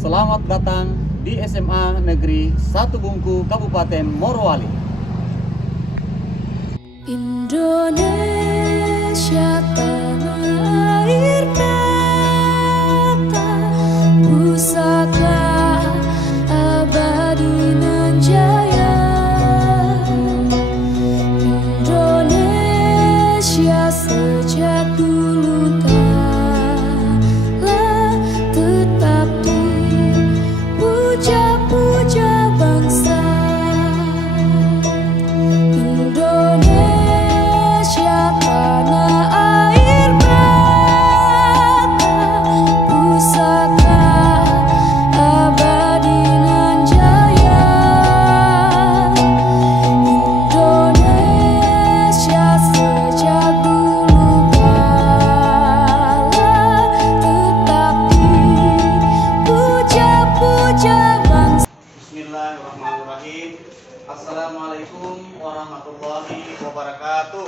Selamat datang di SMA Negeri 1 Bungku, Kabupaten Morowali. Indonesia tanah air kata pusaka abadi nan jaya. Indonesia sejak dulu kala tetap dipuja-puja bangsa. Indonesia tanah air mata pusaka abadi nan jaya. Indonesia sejak dulu kala tetap dipuja-puja bangsa. Bismillahirrahmanirrahim. Assalamualaikum warahmatullahi wabarakatuh.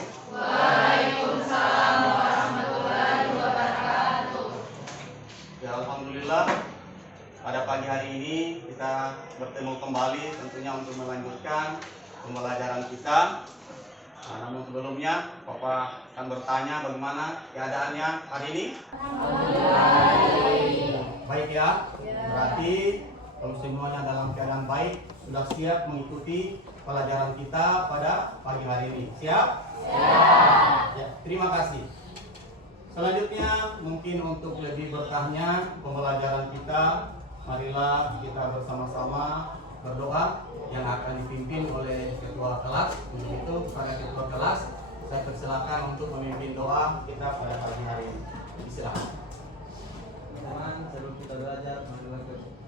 Ya, alhamdulillah pada pagi hari ini kita bertemu kembali tentunya untuk melanjutkan pembelajaran kita. Namun sebelumnya Papa akan bertanya bagaimana keadaannya hari ini. Baik ya. Berarti kalau semuanya dalam keadaan baik, sudah siap mengikuti pelajaran kita pada pagi hari ini. Siap? Siap. Ya, terima kasih. Selanjutnya mungkin untuk lebih berkahnya pembelajaran kita, marilah kita bersama-sama berdoa yang akan dipimpin oleh ketua kelas. Untuk itu para ketua kelas, saya persilakan untuk memimpin doa kita pada pagi hari ini. Silakan. Teman, sebelum kita belajar, marilah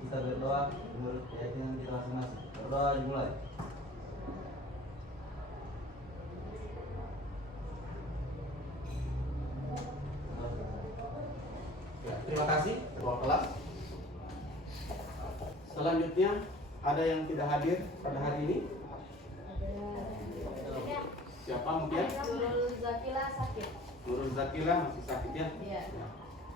kita berdoa menurut keyakinan kita masing-masing. Berdoa dimulai. Ya, terima kasih ketua kelas. Selanjutnya ada yang tidak hadir pada hari ini? Siapa mungkin? Nurul Zakila sakit. Nurul Zakila masih sakit ya? Iya.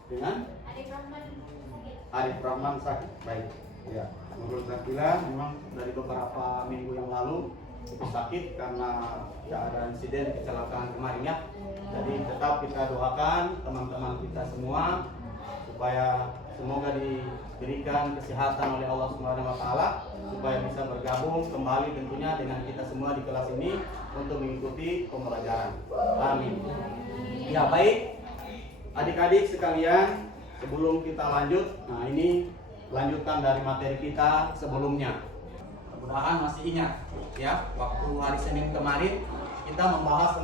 Dengan Arif Rahman sakit. Arif Rahman sakit. Baik. Ya, Nurul Zakila memang dari beberapa minggu yang lalu itu sakit karena ada insiden kecelakaan kemarin ya. Jadi tetap kita doakan teman-teman kita semua supaya semoga diberikan kesehatan oleh Allah Subhanahu wa taala supaya bisa bergabung kembali tentunya dengan kita semua di kelas ini untuk mengikuti pembelajaran. Amin. Ya, baik. Adik-adik sekalian, sebelum kita lanjut, nah ini lanjutan dari materi kita sebelumnya. Mudah-mudahan masih ingat ya, waktu hari Senin kemarin kita membahas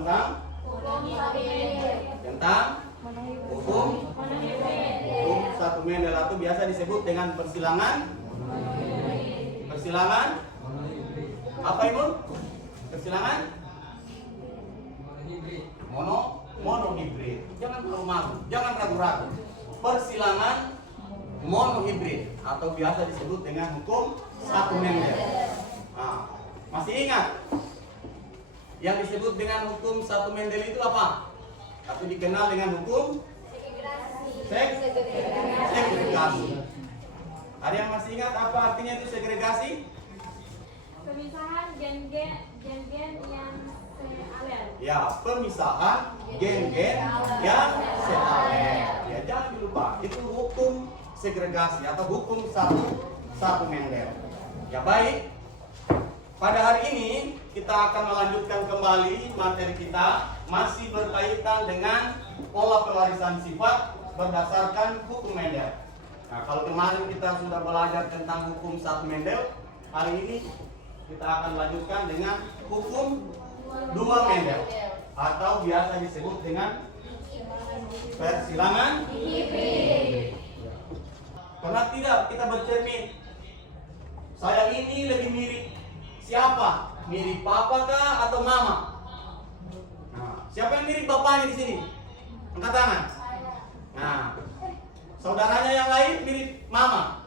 tentang hukum satu Mendel atau biasa disebut dengan persilangan apa Ibu? Persilangan monohibrid. Jangan malu-malu, jangan ragu-ragu. Persilangan monohibrid atau biasa disebut dengan hukum satu Mendel. Nah, masih ingat yang disebut dengan hukum satu Mendel itu apa? Atau dikenal dengan hukum segregasi. Ada yang masih ingat apa artinya itu segregasi? Pemisahan gen-gen yang sealel. Ya, pemisahan gen-gen yang sealel. Ya, jangan lupa itu hukum segregasi atau hukum satu Mendel. Ya, baik. Pada hari ini kita akan melanjutkan kembali materi kita masih berkaitan dengan pola pewarisan sifat berdasarkan hukum Mendel. Nah, kalau kemarin kita sudah belajar tentang hukum satu Mendel, hari ini kita akan lanjutkan dengan hukum dua Mendel atau biasa disebut dengan persilangan hibrid. Pernah tidak kita bercermin? Saya ini lebih mirip siapa? Mirip papa kah atau mama? Nah, siapa yang mirip bapaknya di sini? Angkat tangan. Nah, saudaranya yang lain mirip mama.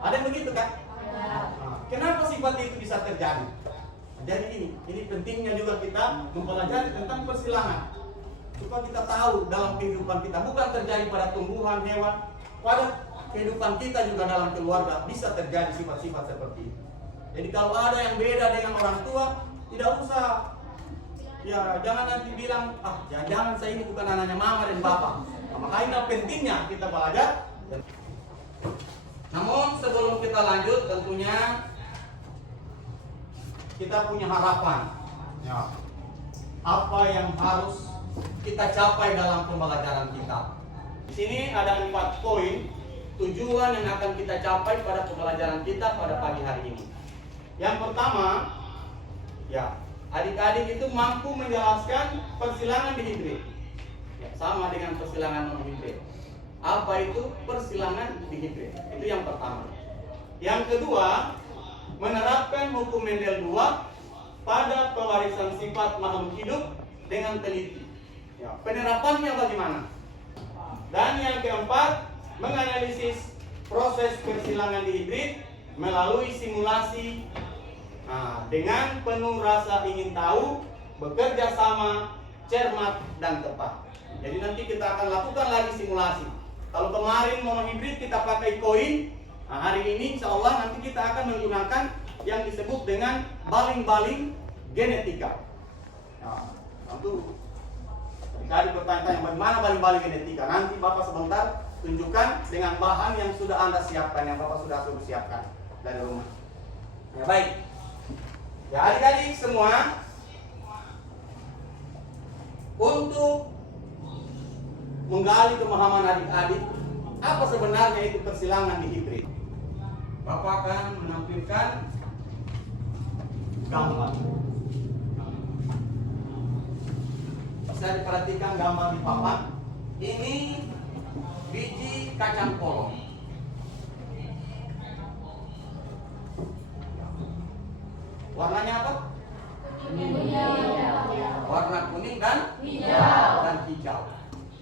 Ada yang begitu kan? Nah, kenapa sifat itu bisa terjadi? Jadi ini pentingnya juga kita mempelajari tentang persilangan supaya kita tahu dalam kehidupan kita bukan terjadi pada tumbuhan, hewan, pada kehidupan kita juga dalam keluarga bisa terjadi sifat-sifat seperti itu. Jadi kalau ada yang beda dengan orang tua, tidak usah, ya jangan nanti bilang, jangan saya ini bukan anaknya mama dan bapak. Nah, makanya pentingnya kita belajar. Namun sebelum kita lanjut, tentunya kita punya harapan. Ya. Apa yang harus kita capai dalam pembelajaran kita? Di sini ada 4 poin tujuan yang akan kita capai pada pembelajaran kita pada pagi hari ini. Yang pertama, ya, adik-adik itu mampu menjelaskan persilangan dihibrid. Ya, sama dengan persilangan non-hibrid. Apa itu persilangan dihibrid? Itu yang pertama. Yang kedua, menerapkan hukum Mendel 2 pada pewarisan sifat makhluk hidup dengan teliti. Ya, penerapannya bagaimana? Dan yang keempat, menganalisis proses persilangan dihibrid melalui simulasi dengan penuh rasa ingin tahu, bekerja sama, cermat, dan tepat. Jadi nanti kita akan lakukan lagi simulasi. Kalau kemarin monohibrid kita pakai koin, hari ini insya Allah nanti kita akan menggunakan yang disebut dengan baling-baling genetika. Nah, tentu tadi bertanya-tanya bagaimana baling-baling genetika. Nanti Bapak sebentar tunjukkan dengan bahan yang sudah Anda siapkan, yang Bapak sudah suruh siapkan dari rumah. Ya, baik. Ya, adik-adik semua, untuk menggali pemahaman adik-adik apa sebenarnya itu persilangan dihibrid, Bapak akan menampilkan gambar. Bisa diperhatikan gambar di papan. Ini biji kacang polong. Warnanya apa? Warna kuning dan hijau.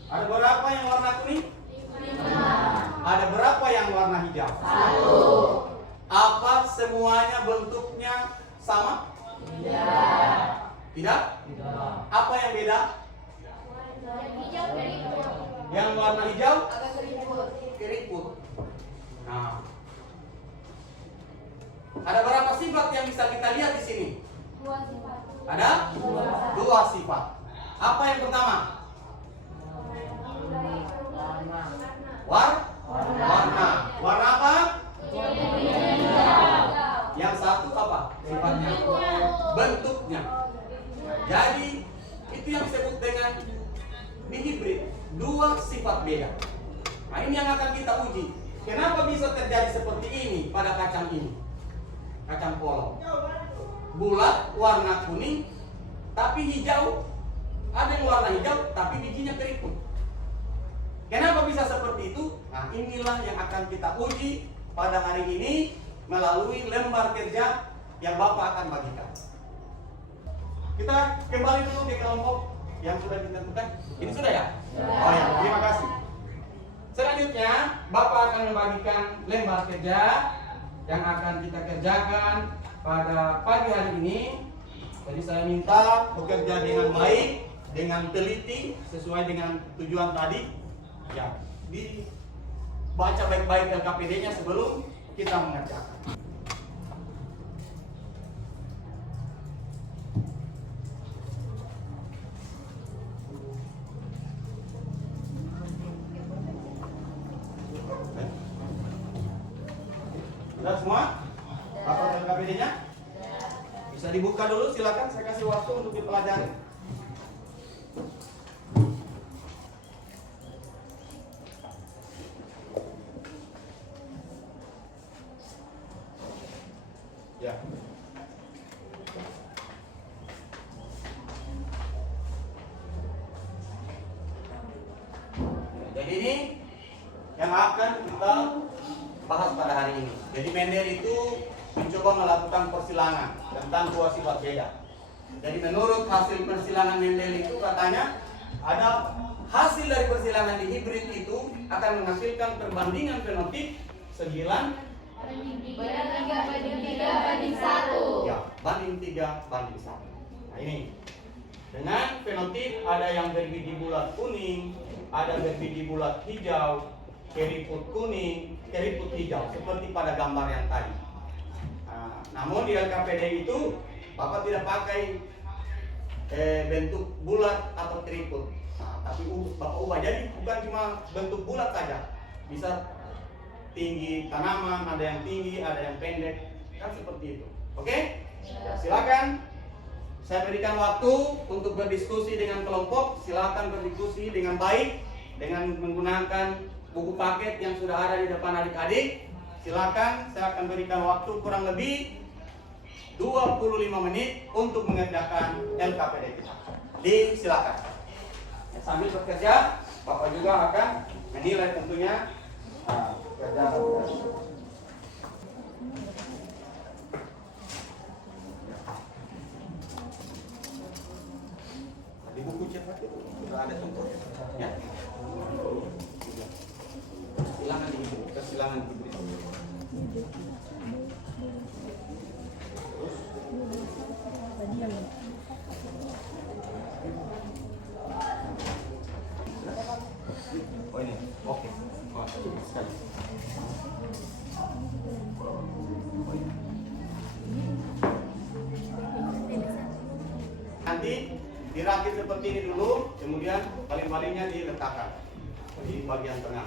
Ada berapa yang warna kuning? 5. Ada berapa yang warna hijau? 1. Apa semuanya bentuknya sama? Tidak. Apa yang beda? Hijau keriput. Yang warna hijau? Agak Keriput. Nah, ada berapa sifat yang bisa kita lihat di sini? 2 sifat. Ada 2 sifat. Apa yang pertama? Warna. Warna apa? Yang satu apa sifatnya? Bentuknya. Jadi itu yang disebut dengan dihibrid. 2 sifat beda. Nah, ini yang akan kita uji. Kenapa bisa terjadi seperti ini pada kacang ini? Kacang polong. Bulat, warna kuning, tapi hijau. Ada yang warna hijau, tapi bijinya keriput. Kenapa bisa seperti itu? Nah, inilah yang akan kita uji pada hari ini melalui lembar kerja yang Bapak akan bagikan. Kita kembali dulu ke kelompok yang sudah ditentukan. Ini sudah ya? Oh ya, terima kasih. Selanjutnya, Bapak akan membagikan lembar kerja yang akan kita kerjakan pada pagi hari ini. Jadi saya minta bekerja dengan baik, dengan teliti, sesuai dengan tujuan tadi. Ya, dibaca baik-baik LKPD-nya sebelum kita mengerjakan. Sudah semua? Dapat LKPD-nya? Bisa dibuka dulu, silakan. Saya kasih waktu untuk dipelajari. Ya. Jadi ini yang akan kita bahas pada hari ini. Jadi Mendel itu mencoba melakukan persilangan tentang 2 sifat beda. Jadi menurut hasil persilangan Mendel itu katanya ada hasil dari persilangan di hibrid itu akan menghasilkan perbandingan fenotip 9 Banding 3 banding 1. ya, banding 3 banding 1. Nah, ini dengan fenotip ada yang berbiji bulat kuning, ada berbiji bulat hijau, keriput kuning, keriput hijau seperti pada gambar yang tadi. Namun di LKPD itu Bapak tidak pakai bentuk bulat atau keriput, tapi Bapak ubah jadi bukan cuma bentuk bulat saja, bisa tinggi tanaman, ada yang tinggi, ada yang pendek, kan seperti itu. Oke? Ya, silakan. Saya berikan waktu untuk berdiskusi dengan kelompok. Silakan berdiskusi dengan baik dengan menggunakan buku paket yang sudah ada di depan adik-adik. Silakan, saya akan berikan waktu kurang lebih 25 menit untuk mengerjakan LKPD kita. Silakan. Sambil bekerja, Bapak juga akan menilai tentunya kerjaan Bapak. Di buku cetak itu sudah ada contohnya, ya. Silakan diberi, kesilangan diberi. Oh ini, oke. Oh, cukup sekali. Oh, ini. Nanti dirakit seperti ini dulu, kemudian baling-balingnya diletakkan di bagian tengah.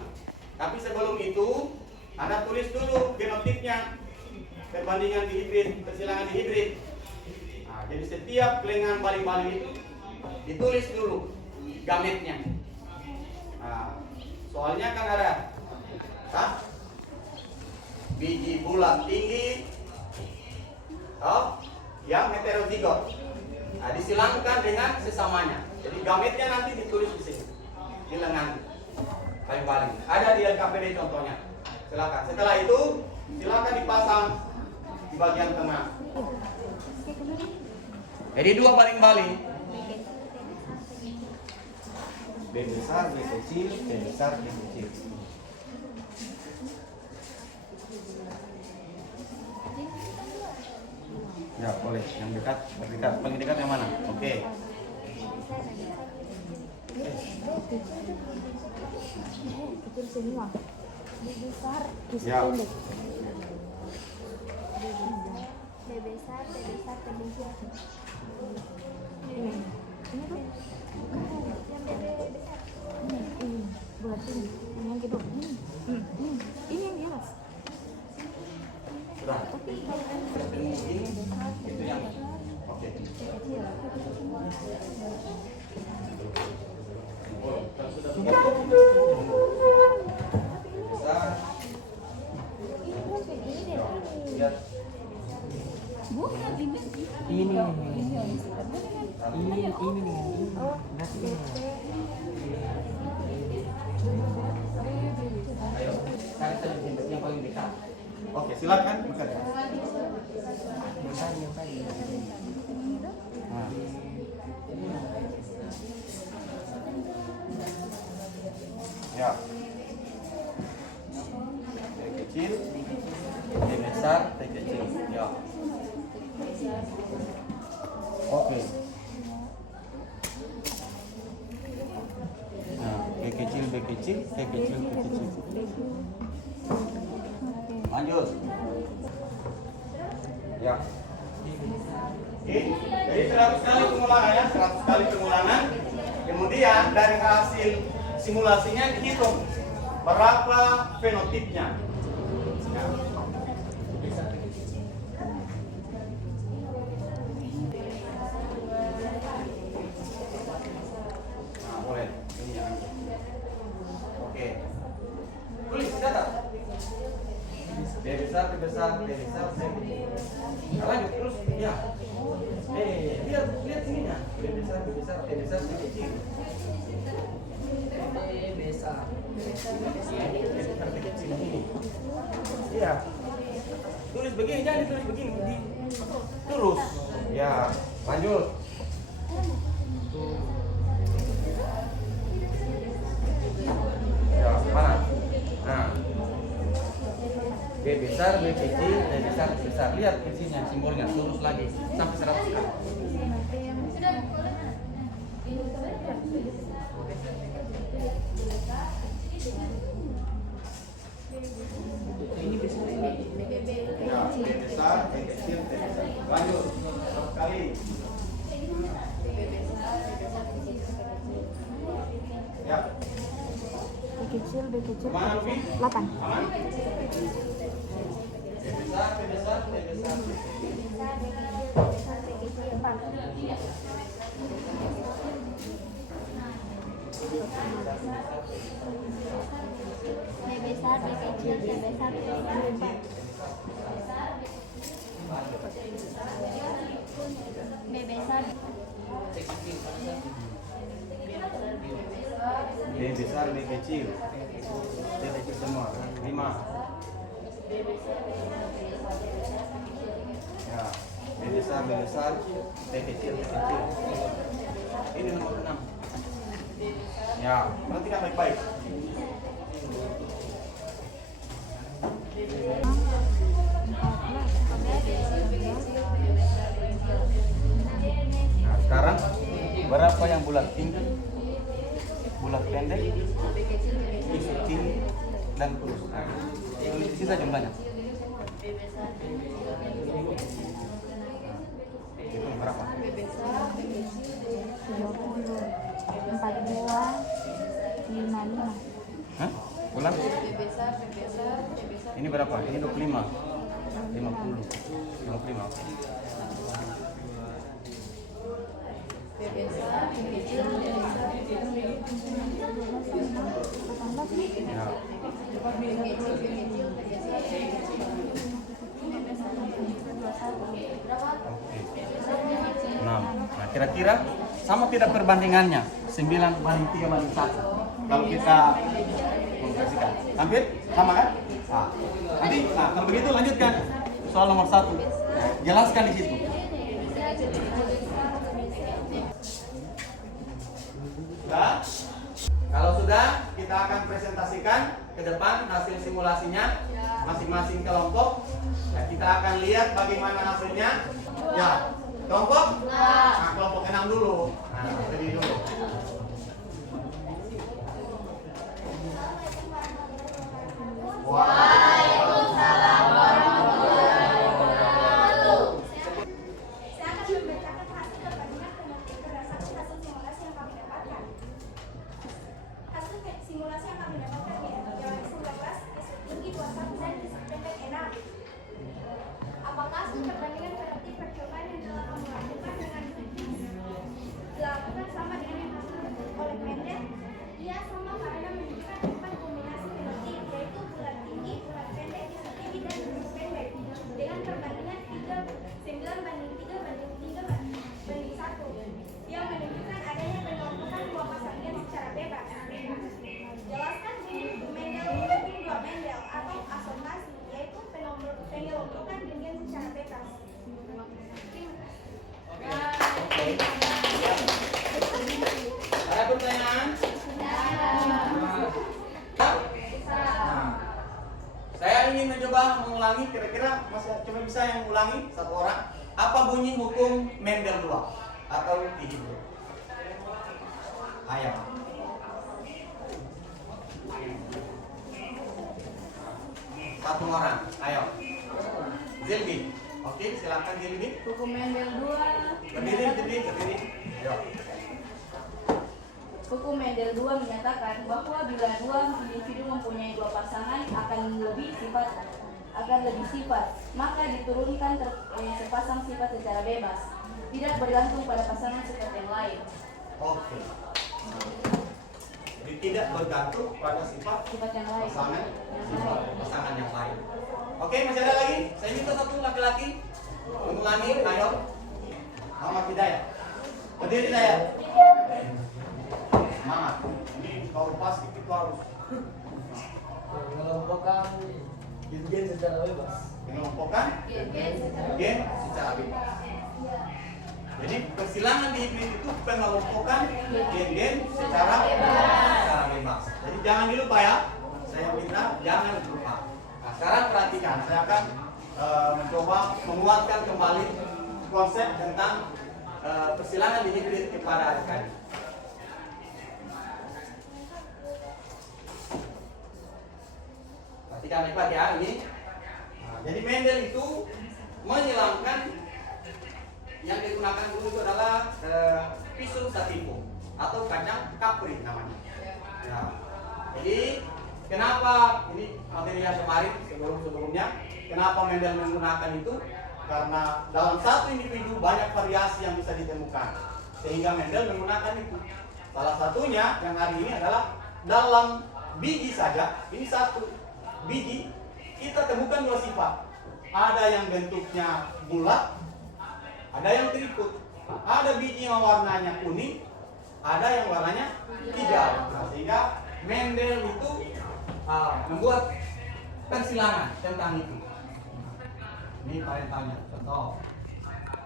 Tapi sebelum itu, Anda tulis dulu genotipnya, perbandingan dihibrid, kesilangan dihibrid. Nah, jadi setiap kelengan baling-baling itu ditulis dulu gametnya. Nah, soalnya kan ada biji bulat tinggi, yang heterozigot. Nah, disilangkan dengan sesamanya. Jadi gametnya nanti ditulis di sini, di lengan baling-baling. Ada di LKPD contohnya. Silakan. Setelah itu, silakan dipasang di bagian tengah. Jadi dua baling-baling. B besar, B kecil, B besar, B kecil. Ya boleh, yang dekat, terdekat, paling dekat yang mana? Oke. Kecil semua. Besar, Ya. pendek. Besar, kecil. Ini tuh. Yang besar. Ini. Buat ini. Ini yang gitu. Ini yang di atas. Sudah. Ini itu yang. Oke. Oh, kalau sudah besar. Lihat. Bukan ini. Ini nih. Oh, Ayo, sekarang yang paling dekat. Oke, silakan bekerja. Yang tadi. Nah. Ya. T kecil, T besar, T kecil. Ya. Oke. Nah, B kecil, B kecil, T kecil, T kecil. Lanjut. Ya. Oke. Jadi 100 kali pengulangan ya, 100 kali pengulangan. Kemudian dari hasil simulasinya dihitung berapa fenotipnya. Ya. Nah, boleh. Ini yang. Oke. Tulis catat. B besar, B besar, B besar, B kecil. Nah, lanjut terus, ya. Lihat sininya. B besar, B besar, B besar, B kecil. B besar. B kecil ini. Iya. Tulis begini, jangan ditulis begini. Terus. Ya, lanjut. Ya, mana? Nah. B besar, B kecil, B besar, B besar. Lihat di sini simbolnya, lurus lagi sampai 100 kali. Ini besar ini. Ya, B besar, B kecil, T besar. Lanjut. Satu kali. Ya. B kecil, B kecil. Mana Lufi? 8. Aman? B besar, B besar, B besar. B besar, B kecil, B besar, B kecil, 4. B besar, B besar, B kecil. B kecil semua. 5. Ya. B besar, B besar, B kecil, B kecil. Ini nomor 6. Ya, perhatikan baik-baik. Nah, sekarang berapa yang bulat tinggi, bulat pendek, isu tinggi, dan kurus. Nah, tulis sisa jumlahnya. Itu berapa? 30, 42, 55. Hah? Ulang? Ini berapa? Ini 25. 50. 55. Oke. Ya. Oke. 6. Nah, kira-kira sama tidak perbandingannya? 9:3:1. Kalau kita mengkasihkan. Hampir sama kan? Nah, nanti kalau begitu lanjutkan soal nomor 1. Jelaskan di situ. Sudah? Kalau sudah, kita akan presentasikan ke depan hasil simulasinya masing-masing kelompok. Ya, kita akan lihat bagaimana hasilnya. Ya, kelompok? Nah, kelompok 6 dulu. Nah, berdiri dulu. Waalaikumsalam warahmatullahi wabarakatuh. Saya akan membacakan hasil perbandingan berdasarkan hasil simulasi yang kami dapatkan. Hasil simulasi yang kami dapatkan ialah isu 12, isu tinggi 21, dan isu pendek 6. Apakah hasil perbandingan berarti percobaan yang telah kamu lakukan dengan dilakukan sama dengan yang hasil oleh pendek? Iya, sama karena menunjukkan 4 kombinasi penalti, yaitu bulat tinggi, bulat pendek, isu tinggi, dan isu pendek dengan perbandingan 9:3:3:1 yang menunjukkan adanya pengelompokan dua pasang gen secara bebas. Jelaskan bunyi Mendel mendukung dua Mendel atau asomasi, yaitu pengelompokan gen secara bebas. Ada pertanyaan? Nah, saya ingin mencoba mengulangi, kira-kira masih cuma bisa yang ulangi satu orang. Apa bunyi hukum Mendel 2 atau Hibro? Ayo. Satu orang, ayo. Zilbi. Oke, silakan Zilbi. Hukum Mendel 2. Berdiri. Ayo. Hukum Mendel 2 menyatakan bahwa bila dua individu mempunyai dua pasangan akan lebih sifat, maka diturunkan sepasang sifat secara bebas, tidak bergantung pada pasangan sifat yang lain. Oke. Jadi tidak bergantung pada sifat Yang lain. pasangan yang lain. Oke, masih ada lagi? Saya minta satu laki-laki mengulangi, ayo. Muhammad Hidayat. Berdiri Hidayat. Semangat. Ini kalau pas itu harus Mengelompokkan gen secara bebas. mengelompokkan gen secara bebas. Jadi persilangan di hibrid itu pengelompokan gen-gen secara bebas. Jadi jangan dilupa ya. Saya minta jangan lupa. Nah, sekarang perhatikan, saya akan mencoba menguatkan kembali konsep tentang persilangan di hibrid kepada adik-adik. Perhatikan baik-baik ya ini. Nah, jadi Mendel itu menyilangkan yang digunakan dulu itu adalah pisum sativum atau kacang kapri namanya. Ya. Jadi kenapa ini materi yang kemarin sebelumnya kenapa Mendel menggunakan itu? Karena dalam satu individu banyak variasi yang bisa ditemukan sehingga Mendel menggunakan itu. Salah satunya yang hari ini adalah dalam biji saja. Ini satu biji kita temukan dua sifat. Ada yang bentuknya bulat, ada yang keriput. Ada biji yang warnanya kuning, ada yang warnanya hijau. Nah, sehingga Mendel itu membuat persilangan tentang itu. Ini parentalnya. Contoh,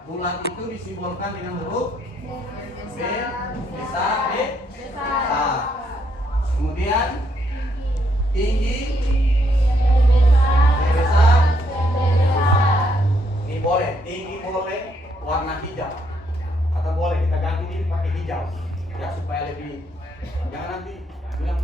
bulat itu disimbolkan dengan huruf B besar, B besar. Kemudian tinggi, B besar. Ini boleh, tinggi boleh warna hijau. Atau boleh kita ganti ini pakai hijau. Ya supaya lebih. Jangan nanti bilang,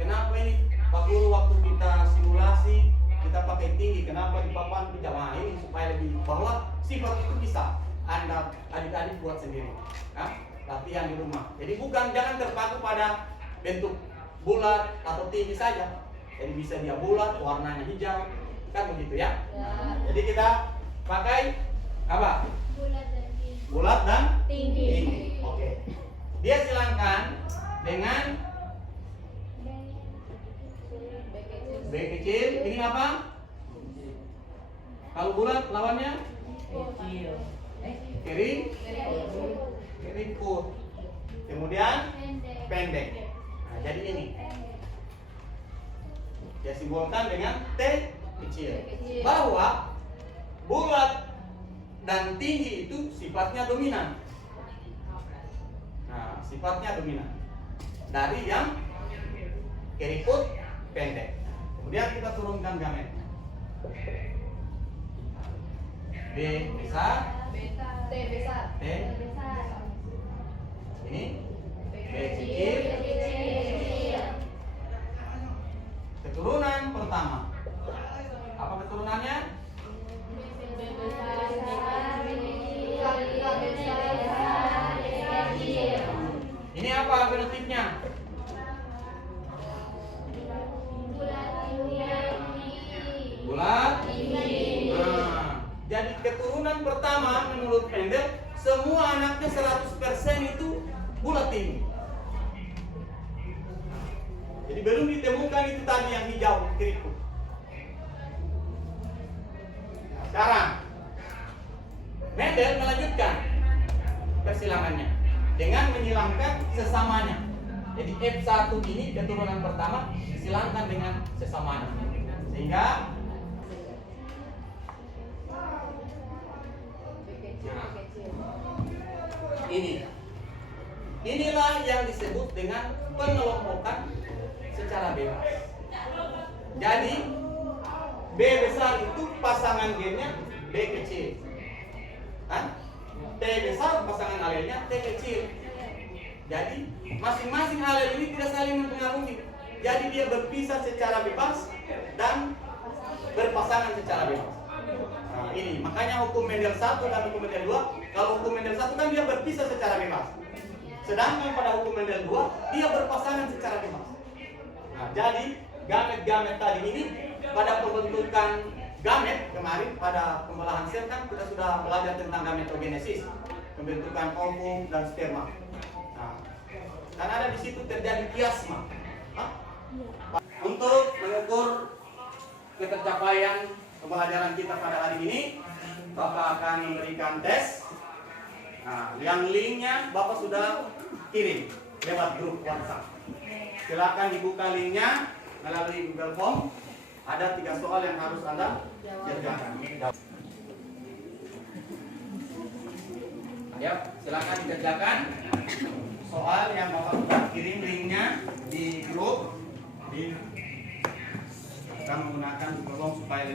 kenapa ini Pak Guru waktu kita simulasi kita pakai tinggi, kenapa di papan hijau? Nah, ini supaya lebih bahwa sifat itu bisa Anda adik-adik buat sendiri. Nah, latihan di rumah. Jadi jangan terpaku pada bentuk bulat atau tinggi saja. Jadi bisa dia bulat, warnanya hijau, kan begitu ya? Nah, jadi kita pakai apa? Bulat dan tinggi. Oke. Dia silangkan dengan B kecil. Ini apa? Kalau bulat lawannya keriput. Kemudian pendek. Nah, jadi ini dia simbolkan dengan T kecil. Bahwa bulat dan tinggi itu sifatnya dominan. Nah, sifatnya dominan dari yang keriput pendek. Kemudian kita turunkan gametnya. B besar, T besar. T. Ini B kecil. Keturunan pertama. Apa keturunannya? Ini apa fenotipnya? Bulat. Nah, jadi keturunan pertama menurut Mendel semua anaknya 100% itu bulat tinggi. Jadi belum ditemukan itu tadi yang hijau keriput. Nah, sekarang Mendel melanjutkan persilangannya dengan menyilangkan sesamanya. Jadi F1 ini keturunan pertama disilangkan dengan sesamanya. Sehingga inilah yang disebut dengan pengelompokan secara bebas. Jadi B besar itu pasangan gennya B kecil, kan? T besar pasangan alelnya T kecil. Jadi masing-masing alel ini tidak saling mempengaruhi. Jadi dia berpisah secara bebas dan berpasangan secara bebas. Nah, ini makanya hukum Mendel 1 dan hukum Mendel 2. Kalau hukum Mendel 1 kan dia berpisah secara bebas. Sedangkan pada hukum Mendel 2 dia berpasangan secara bebas. Nah, jadi gamet-gamet tadi ini pada pembentukan gamet kemarin pada pembelahan sel kan kita sudah belajar tentang gametogenesis, pembentukan ovum dan sperma. Nah, dan ada di situ terjadi kiasma. Untuk mengukur ketercapaian pembelajaran kita pada hari ini, Bapak akan memberikan tes. Nah, yang linknya Bapak sudah kirim lewat grup WhatsApp. Silakan dibuka linknya melalui Google Form. Ada 3 soal yang harus Anda kerjakan. Ya, silakan dikerjakan. Soal yang Bapak sudah kirim linknya di grup. Kita menggunakan Google Form supaya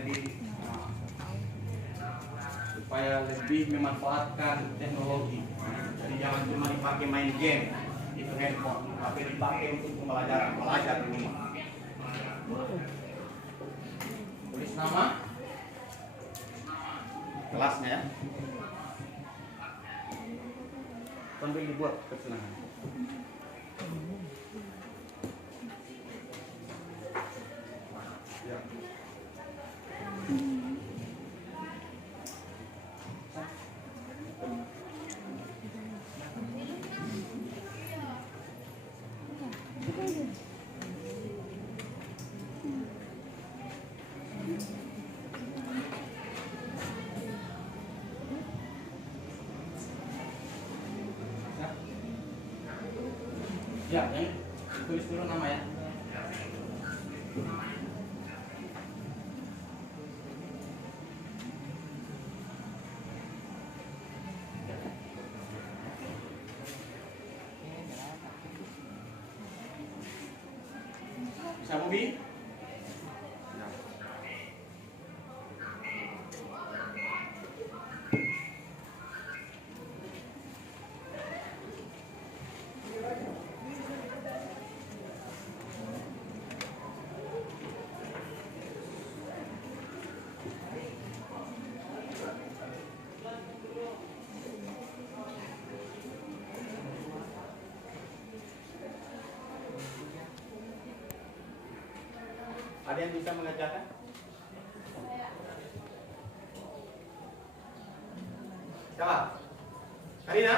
lebih memanfaatkan teknologi. Jadi jangan cuma dipakai main game itu handphone, tapi dipakai untuk pembelajaran, belajar di rumah. nama, kelasnya ya. Sambil dibuat kesenangan. Ya. Ya, ini tulis dulu nama ya. Bisa Bobi? Ada yang bisa mengerjakan? Siapa? Karina?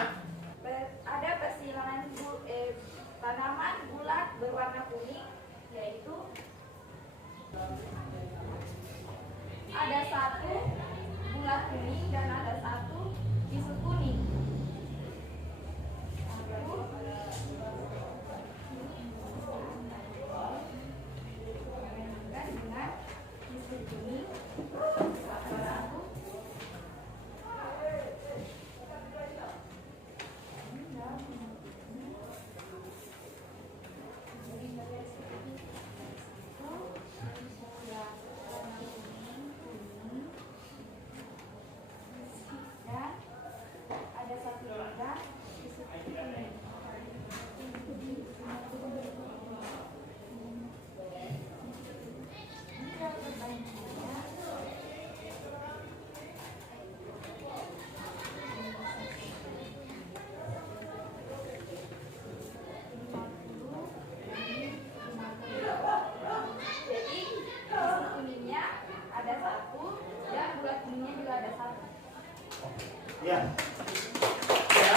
Ada persilangan tanaman bulat berwarna kuning, yaitu ada satu bulat kuning dan ada satu bisu kuning. Dengan bisu kuning satu. Dan ada satu lagi bisu kuning. Jadi bisu kuningnya ada satu dan bulat kuningnya juga ada satu. Ya. Ya.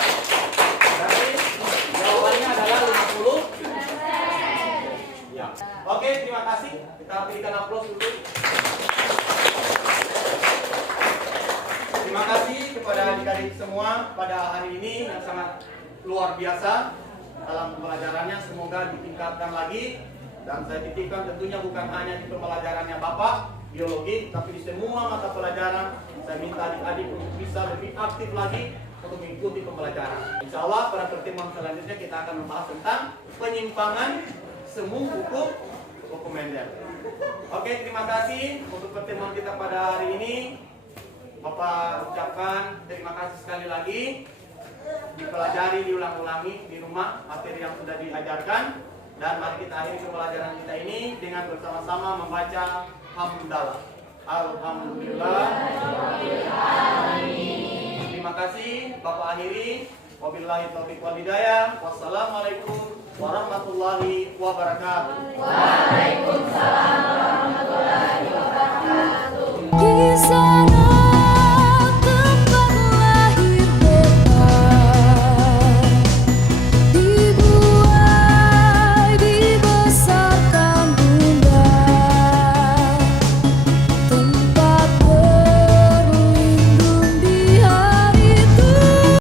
Berarti jawabannya adalah 50. Ya. Oke, terima kasih. Kita berikan aplaus dulu. Terima kasih kepada adik-adik semua pada hari ini yang sangat luar biasa dalam pembelajarannya. Semoga ditingkatkan lagi. Dan saya titipkan tentunya bukan hanya di pembelajarannya Bapak biologi, tapi di semua mata pelajaran saya minta adik-adik untuk bisa lebih aktif lagi untuk mengikuti pembelajaran. Insya Allah pada pertemuan selanjutnya kita akan membahas tentang penyimpangan semu hukum dokumenter. Oke, terima kasih untuk pertemuan kita pada hari ini. Bapak ucapkan terima kasih sekali lagi. Dipelajari, diulang-ulangi di rumah materi yang sudah diajarkan. Dan mari kita akhiri pembelajaran kita ini dengan bersama-sama membaca hamdalah. Alhamdulillah. Terima kasih Bapak akhiri. Wabillahi taufiq wal hidayah. Wassalamualaikum warahmatullahi wabarakatuh. Waalaikumsalam warahmatullahi wabarakatuh. Kisah